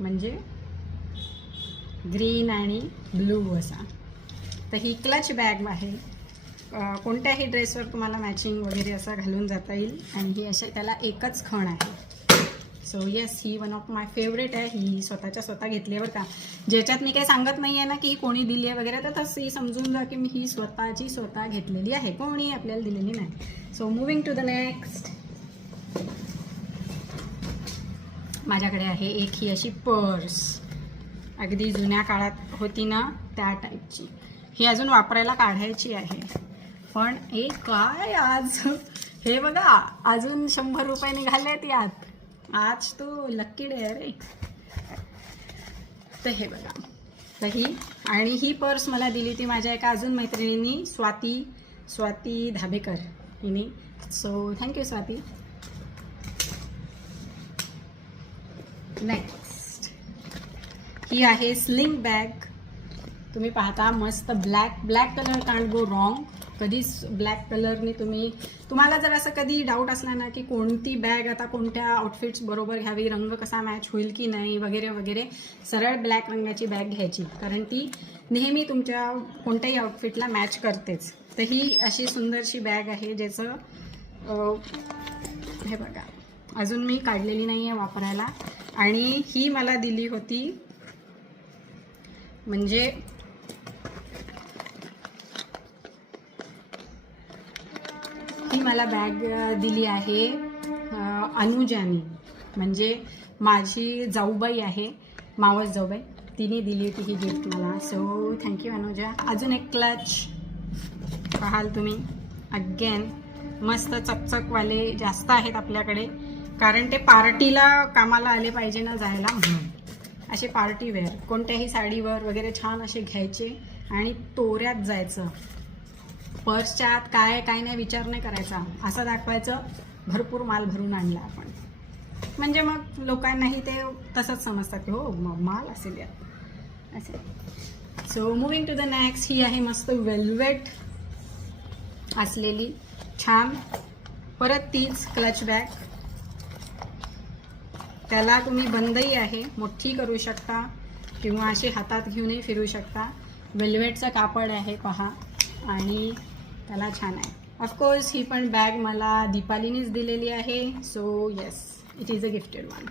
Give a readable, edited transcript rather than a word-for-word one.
म्हणजे ग्रीन आणि ब्लू असा. तर ही क्लच बॅग आहे. कोणत्याही ड्रेसवर तुम्हाला मॅचिंग वगैरे असं घालून जाता येईल. आणि ही असे त्याला एकच खण आहे. So yes, he one of my favourite आहे. ही स्वतःच्या स्वतः घेतली आहे बरं का. ज्याच्यात मी काही सांगत नाही आहे ना की कोणी दिली आहे वगैरे, तर तशी समजून जा की मी ही स्वतःची स्वतः घेतलेली आहे, कोणी आपल्याला दिलेली नाही. So moving to the next. माझ्याकडे आहे एक ही अशी पर्स, अगदी जुन्या काळात होती ना त्या टाईपची. ही अजून वापरायला काढायची आहे. पण एक काय आज हे बघा, अजून 100 रुपये निघालेत यात. आज तो लक्की डे आहे रे. तर हे बघा, तर ही पर्स मला दिली ती माझ्या एका अजून मैत्रिणींनी, स्वाती धाबेकर हिने. So thank you Swati. नेक्स्ट ही आहे स्लिंग बॅग. तुम्ही पाहता मस्त black colour can't go wrong. कधीच ब्लॅक कलरने तुम्हाला जर असं कधी डाऊट असला ना की कोणती बॅग आता कोणत्या आउटफिट्स बरोबर घ्यावी, रंग कसा मॅच होईल की नाही वगैरे वगैरे, सरळ ब्लॅक रंगाची बॅग घ्यायची, कारण ती नेहमी तुमच्या कोणत्याही आउटफिटला मॅच करतेच. तर ही अशी सुंदरशी बॅग आहे ज्याचं हे बघा, अजून मी काढलेली नाही आहे वापरायला. आणि ही मला दिली होती, म्हणजे ही मला बॅग दिली आहे अनुजानी, म्हणजे माझी जाऊबाई आहे, मावस जाऊबाई, तिने दिली होती ही गिफ्ट मला. So thank you Anuja. अजून एक क्लच पाहाल तुम्ही, अगेन मस्त चकचकवाले जास्त आहेत आपल्याकडे, कारण ते पार्टीला कामाला आले पाहिजे ना जायला, म्हणून असे पार्टी वेअर कोणत्याही साडीवर वगैरे छान असे घ्यायचे आणि तोऱ्यात जायचं. पर्सच्या आत काय नाही विचार नाही करायचा, असं दाखवायचं भरपूर माल भरून आणला आपण, म्हणजे मग लोकांनाही ते तसंच समजतात की हो माल असेल यात असे. So moving to the next. ही आहे मस्त वेल्वेट असलेली छान, परत तीच क्लच बॅग. त्याला तुम्ही बंदही आहे, मोठी करू शकता किंवा अशी हातात घेऊनही फिरू शकता. वेल्वेटचं कापड आहे पहा, आणि त्याला छान आहे. ऑफकोर्स ही पण बॅग मला दीपालीनेच दिलेली आहे. So yes, it is a gifted one.